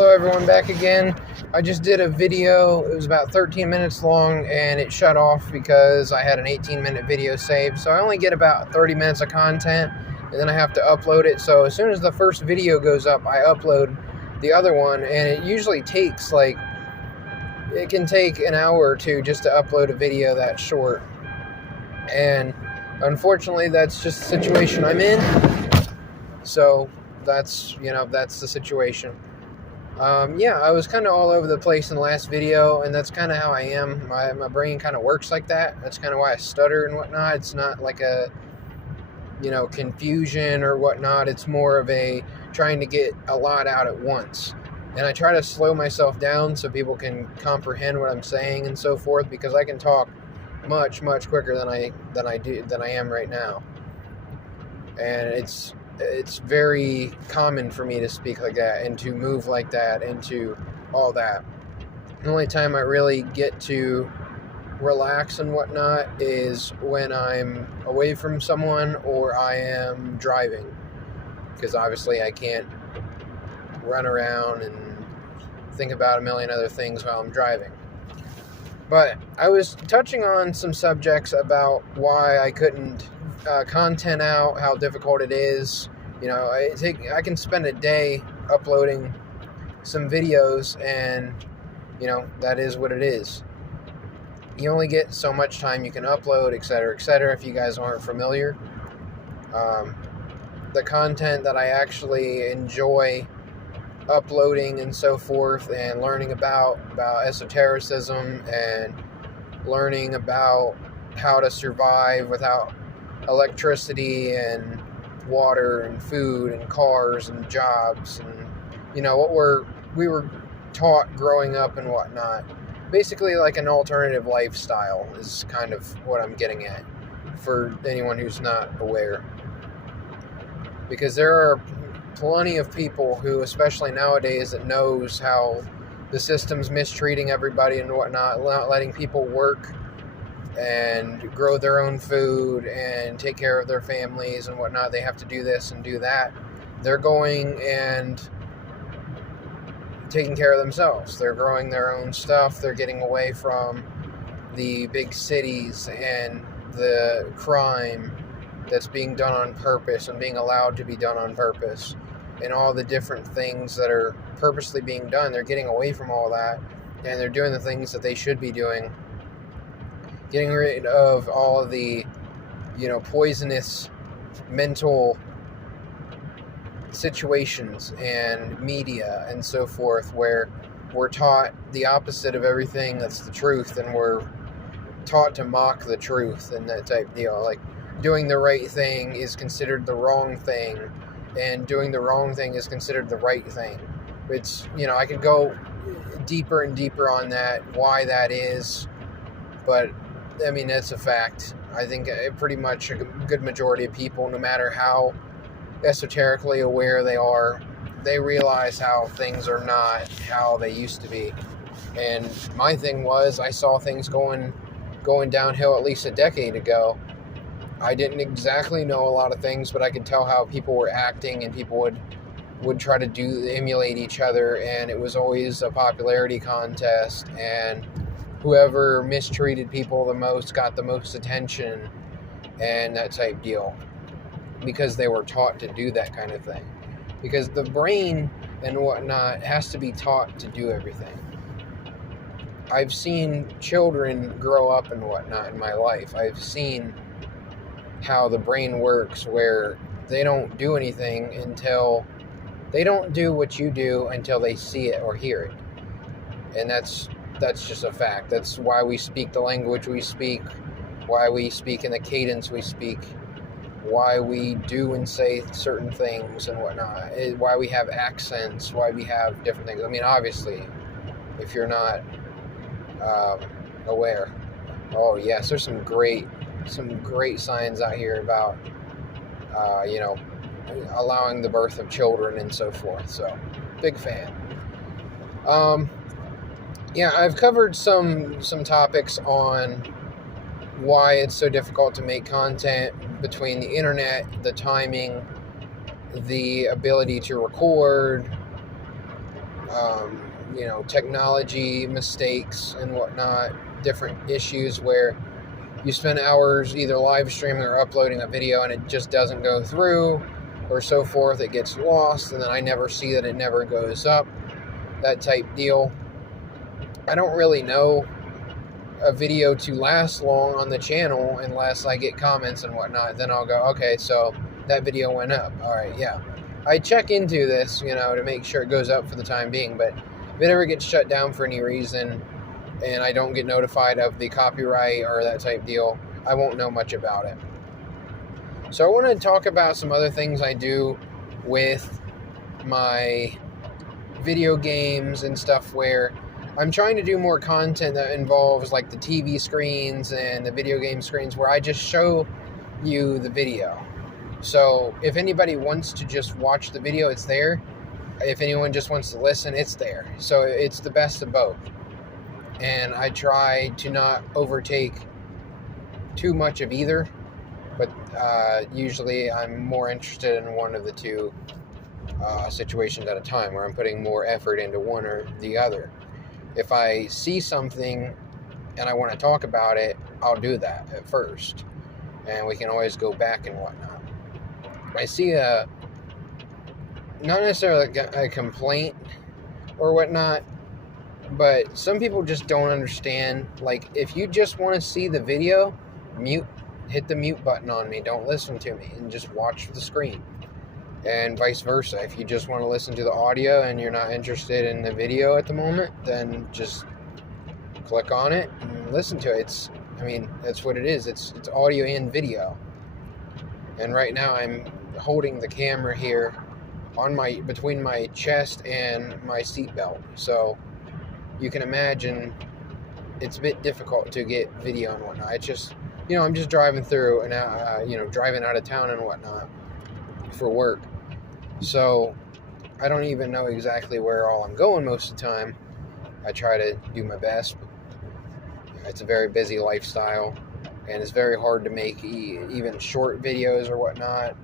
Hello everyone, back again. I just did a video. It was about 13 minutes long and it shut off because I had an 18-minute video saved. So I only get about 30 minutes of content and then I have to upload it. So as soon as the first video goes up, I upload the other one, and it usually takes it can take an hour or two just to upload a video that short. And unfortunately, that's just the situation I'm in. So that's the situation. I was kind of all over the place in the last video, and that's kind of how I am. My brain kind of works like that. That's kind of why I stutter and whatnot. It's not like a, confusion or whatnot. It's more of a trying to get a lot out at once. And I try to slow myself down so people can comprehend what I'm saying and so forth, because I can talk much, much quicker than I am right now. And it's very common for me to speak like that and to move like that and to all that. The only time I really get to relax and whatnot is when I'm away from someone or I am driving, because obviously I can't run around and think about a million other things while I'm driving. But I was touching on some subjects about why I couldn't content out, how difficult it is. I can spend a day uploading some videos, and that is what it is. You only get so much time you can upload, etc., etc. If you guys aren't familiar, the content that I actually enjoy uploading and so forth, and learning about esotericism and learning about how to survive without electricity and water and food and cars and jobs, and what we were taught growing up and whatnot. Basically, like an alternative lifestyle is kind of what I'm getting at for anyone who's not aware. Because there are plenty of people who, especially nowadays, that knows how the system's mistreating everybody and whatnot, not letting people work and grow their own food and take care of their families and whatnot. They have to do this and do that. They're going and taking care of themselves. They're growing their own stuff. They're getting away from the big cities and the crime that's being done on purpose and being allowed to be done on purpose, and all the different things that are purposely being done. They're getting away from all that, and they're doing the things that they should be doing. Getting rid of all of the, poisonous mental situations and media and so forth, where we're taught the opposite of everything that's the truth, and we're taught to mock the truth and that type of deal. Like, doing the right thing is considered the wrong thing, and doing the wrong thing is considered the right thing. It's, I could go deeper and deeper on that, why that is, but that's a fact. I think pretty much a good majority of people, no matter how esoterically aware they are, they realize how things are not how they used to be. And my thing was, I saw things going downhill at least a decade ago. I didn't exactly know a lot of things, but I could tell how people were acting, and people would try to emulate each other, and it was always a popularity contest, and whoever mistreated people the most got the most attention and that type deal, because they were taught to do that kind of thing. Because the brain and whatnot has to be taught to do everything. I've seen children grow up and whatnot in my life. I've seen how the brain works, where they don't do anything they don't do what you do until they see it or hear it. And that's just a fact. That's why we speak the language we speak, why we speak in the cadence we speak, why we do and say certain things and whatnot, why we have accents, why we have different things. Obviously, if you're not aware. Oh yes, there's some great signs out here about allowing the birth of children and so forth. So, big fan. I've covered some topics on why it's so difficult to make content, between the internet, the timing, the ability to record, technology mistakes and whatnot, different issues where you spend hours either live streaming or uploading a video and it just doesn't go through, or so forth. It gets lost, and then I never see that it never goes up, that type deal. I don't really know a video to last long on the channel unless I get comments and whatnot. Then I'll go, okay, so that video went up. All right, yeah. I check into this, to make sure it goes up for the time being, but if it ever gets shut down for any reason and I don't get notified of the copyright or that type deal, I won't know much about it. So I want to talk about some other things I do with my video games and stuff where I'm trying to do more content that involves like the TV screens and the video game screens where I just show you the video. So if anybody wants to just watch the video, it's there. If anyone just wants to listen, it's there. So it's the best of both. And I try to not overtake too much of either, but usually I'm more interested in one of the two situations at a time, where I'm putting more effort into one or the other. If I see something and I want to talk about it, I'll do that at first, and we can always go back and whatnot. I see not necessarily a complaint or whatnot, but some people just don't understand. Like, if you just want to see the video, hit the mute button on me, don't listen to me, and just watch the screen. And vice versa. If you just want to listen to the audio and you're not interested in the video at the moment, then just click on it and listen to it. That's what it is. It's audio and video. And right now I'm holding the camera here between my chest and my seatbelt. So you can imagine it's a bit difficult to get video and whatnot. It's just, I'm just driving through and driving out of town and whatnot for work. So I don't even know exactly where all I'm going most of the time. I try to do my best. It's a very busy lifestyle, and it's very hard to make even short videos or whatnot.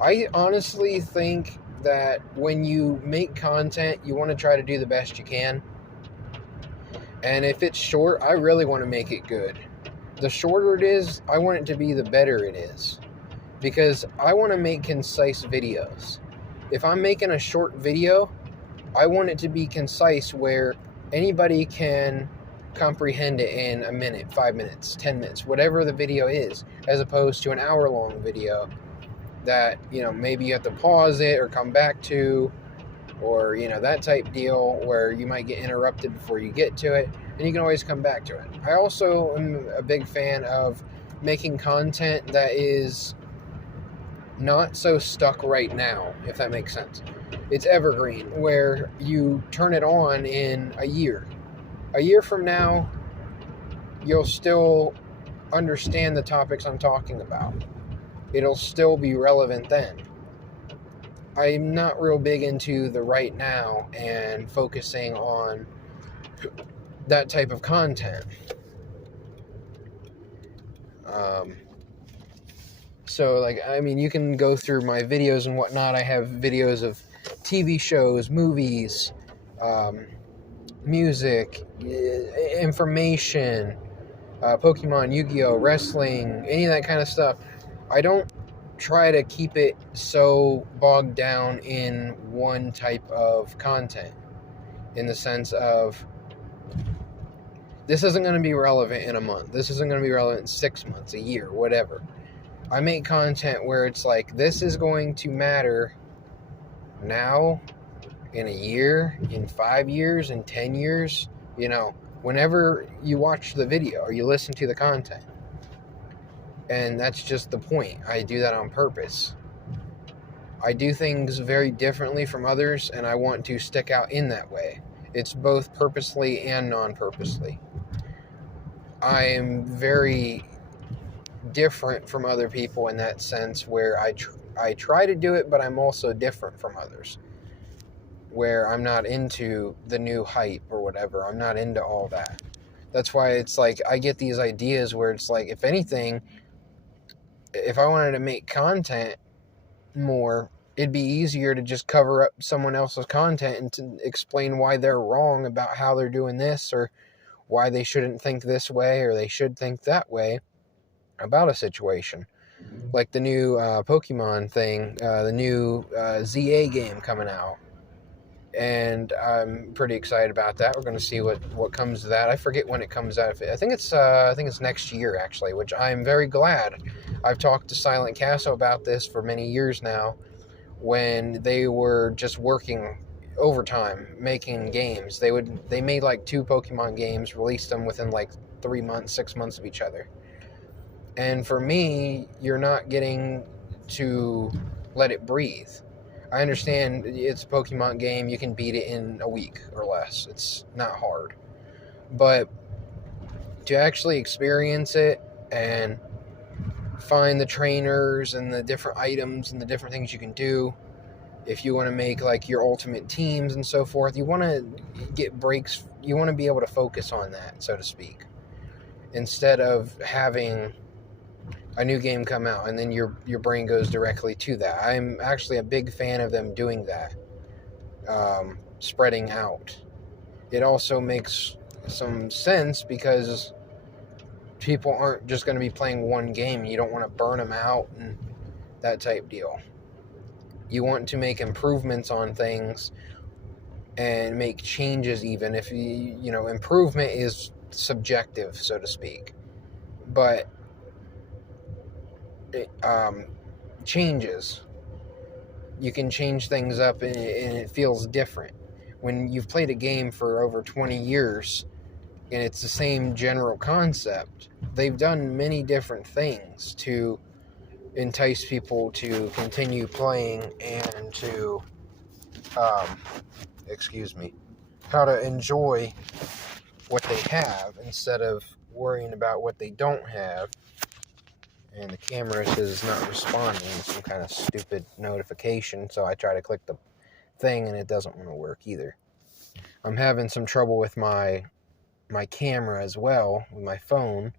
I honestly think that when you make content, you want to try to do the best you can. And if it's short, I really want to make it good. The shorter it is, I want it to be the better it is. Because I want to make concise videos. If I'm making a short video, I want it to be concise where anybody can comprehend it in a minute, 5 minutes, 10 minutes, whatever the video is, as opposed to an hour-long video that, maybe you have to pause it or come back to, or, that type deal where you might get interrupted before you get to it, and you can always come back to it. I also am a big fan of making content that is not so stuck right now, if that makes sense. It's evergreen, where you turn it on in a year. A year from now, you'll still understand the topics I'm talking about. It'll still be relevant then. I'm not real big into the right now and focusing on that type of content. So, you can go through my videos and whatnot. I have videos of TV shows, movies, music, information, Pokemon, Yu-Gi-Oh, wrestling, any of that kind of stuff. I don't try to keep it so bogged down in one type of content, in the sense of, this isn't going to be relevant in a month. This isn't going to be relevant in 6 months, a year, whatever. I make content where it's like, this is going to matter now, in a year, in 5 years, in 10 years, whenever you watch the video or you listen to the content. And that's just the point. I do that on purpose. I do things very differently from others, and I want to stick out in that way. It's both purposely and non-purposely. I am very different from other people in that sense, where I try to do it, but I'm also different from others, where I'm not into the new hype or whatever. I'm not into all that. That's why it's like, I get these ideas where it's like, if anything, if I wanted to make content more, it'd be easier to just cover up someone else's content and to explain why they're wrong about how they're doing this, or why they shouldn't think this way or they should think that way about a situation. Like the new Pokemon thing, the new ZA game coming out. And I'm pretty excited about that. We're going to see what comes of that. I forget when it comes out. I think it's next year, actually, which I'm very glad. I've talked to Silent Castle about this for many years now, when they were just working overtime making games. They made like 2 Pokemon games, released them within like 3 months, 6 months of each other. And for me, you're not getting to let it breathe. I understand it's a Pokemon game. You can beat it in a week or less. It's not hard. But to actually experience it and find the trainers and the different items and the different things you can do, if you want to make like your ultimate teams and so forth, you want to get breaks. You want to be able to focus on that, so to speak, instead of having a new game come out and then your brain goes directly to that. I'm actually a big fan of them doing that, spreading out. It also makes some sense because people aren't just going to be playing one game. You don't want to burn them out and that type deal. You want to make improvements on things and make changes, even if improvement is subjective, so to speak. But changes, you can change things up and it feels different. When you've played a game for over 20 years and it's the same general concept, they've done many different things to entice people to continue playing and to how to enjoy what they have instead of worrying about what they don't have. And the camera is not responding. It's some kind of stupid notification, so I try to click the thing and it doesn't want to work either. I'm having some trouble with my camera as well, with my phone.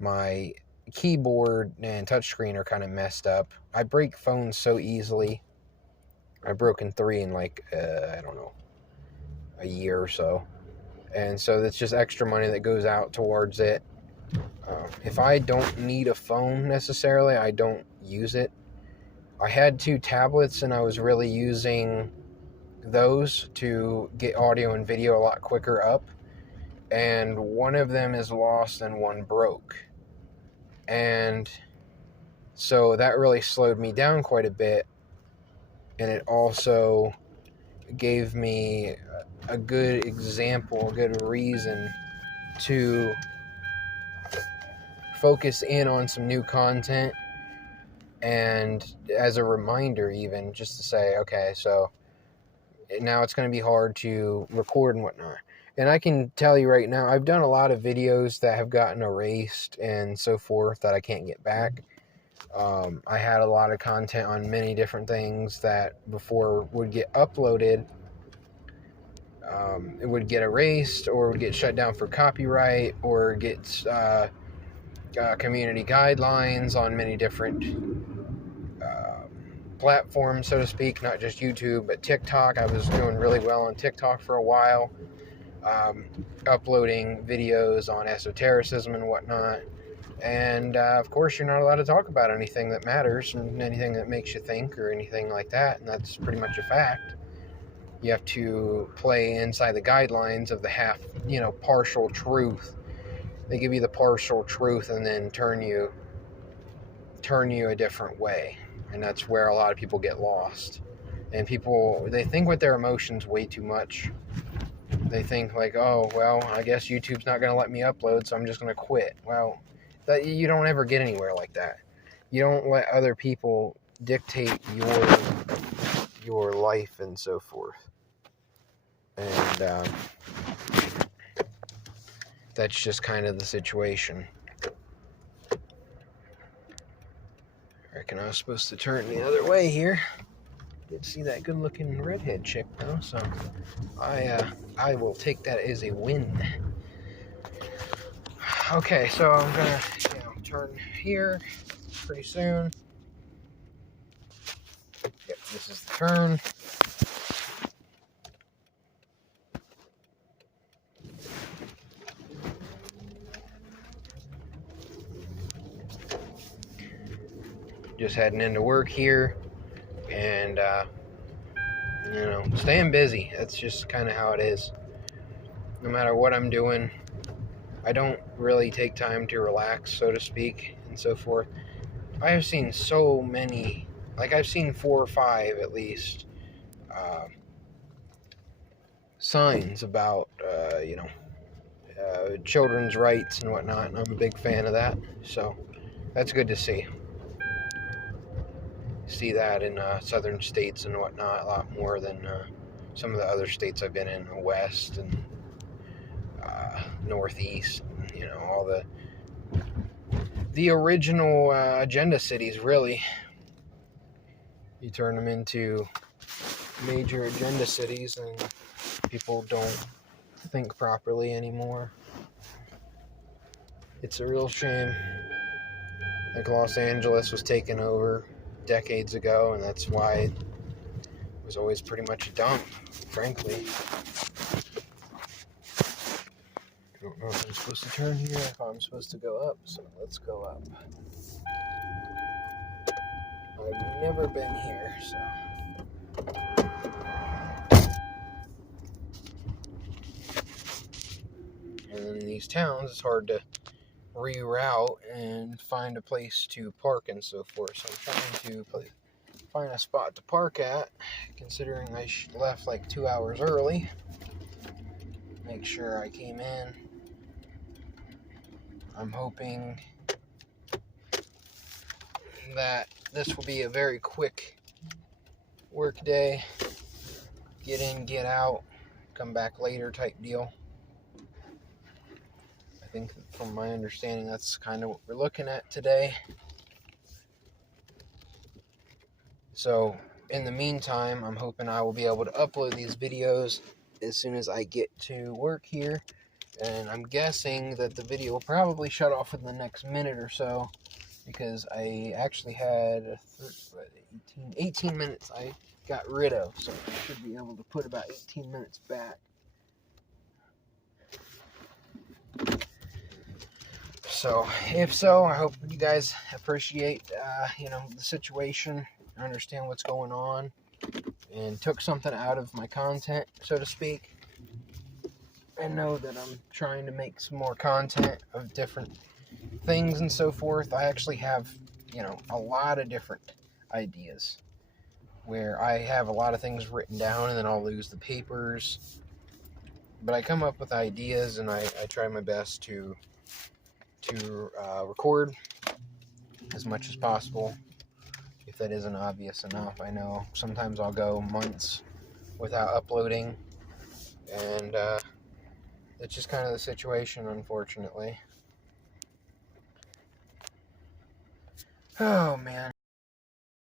My keyboard and touchscreen are kind of messed up. I break phones so easily. I've broken 3 in like, I don't know, a year or so. And so that's just extra money that goes out towards it. If I don't need a phone necessarily, I don't use it. I had 2 tablets and I was really using those to get audio and video a lot quicker up. And one of them is lost and one broke. And so that really slowed me down quite a bit. And it also gave me a good example, a good reason to focus in on some new content, and as a reminder, even just to say, okay, so now it's going to be hard to record and whatnot. And I can tell you right now, I've done a lot of videos that have gotten erased and so forth that I can't get back. I had a lot of content on many different things that before would get uploaded, it would get erased or would get shut down for copyright or get community guidelines on many different platforms, so to speak, not just YouTube, but TikTok. I was doing really well on TikTok for a while, uploading videos on esotericism and whatnot. And of course, you're not allowed to talk about anything that matters and anything that makes you think or anything like that, and that's pretty much a fact. You have to play inside the guidelines of the partial truth. They give you the partial truth and then turn you a different way. And that's where a lot of people get lost. And people, they think with their emotions way too much. They think like, oh, well, I guess YouTube's not going to let me upload, so I'm just going to quit. Well, you don't ever get anywhere like that. You don't let other people dictate your life and so forth. And that's just kind of the situation. I reckon I was supposed to turn the other way here. Did see that good-looking redhead chick though, so I will take that as a win. Okay, so I'm gonna turn here pretty soon. Yep, This is the turn. Just heading into work here, and staying busy. That's just kind of how it is. No matter what I'm doing, I don't really take time to relax, so to speak, and so forth. I have seen so many, like I've seen 4 or 5 at least, signs about, children's rights and whatnot, and I'm a big fan of that, so that's good to see. See that in southern states and whatnot a lot more than some of the other states I've been in, the West and Northeast, all the original agenda cities, really. You turn them into major agenda cities and people don't think properly anymore. It's a real shame. Like Los Angeles was taken over decades ago, and that's why it was always pretty much a dump, frankly. I don't know if I'm supposed to turn here, if I'm supposed to go up, so let's go up. I've never been here, so. And in these towns, it's hard to reroute and find a place to park and so forth. So I'm trying to find a spot to park at, considering I left like 2 hours early. Make sure I came in. I'm hoping that this will be a very quick work day. Get in, get out, come back later type deal. I think from my understanding, that's kind of what we're looking at today. So in the meantime, I'm hoping I will be able to upload these videos as soon as I get to work here. And I'm guessing that the video will probably shut off in the next minute or so, because I actually had 18 minutes I got rid of, so I should be able to put about 18 minutes back. So if so, I hope you guys appreciate the situation, understand what's going on, and took something out of my content, so to speak. I know that I'm trying to make some more content of different things and so forth. I actually have, a lot of different ideas where I have a lot of things written down and then I'll lose the papers. But I come up with ideas and I try my best to record as much as possible. If that isn't obvious enough, I know sometimes I'll go months without uploading, and it's just kind of the situation, unfortunately. Oh, man.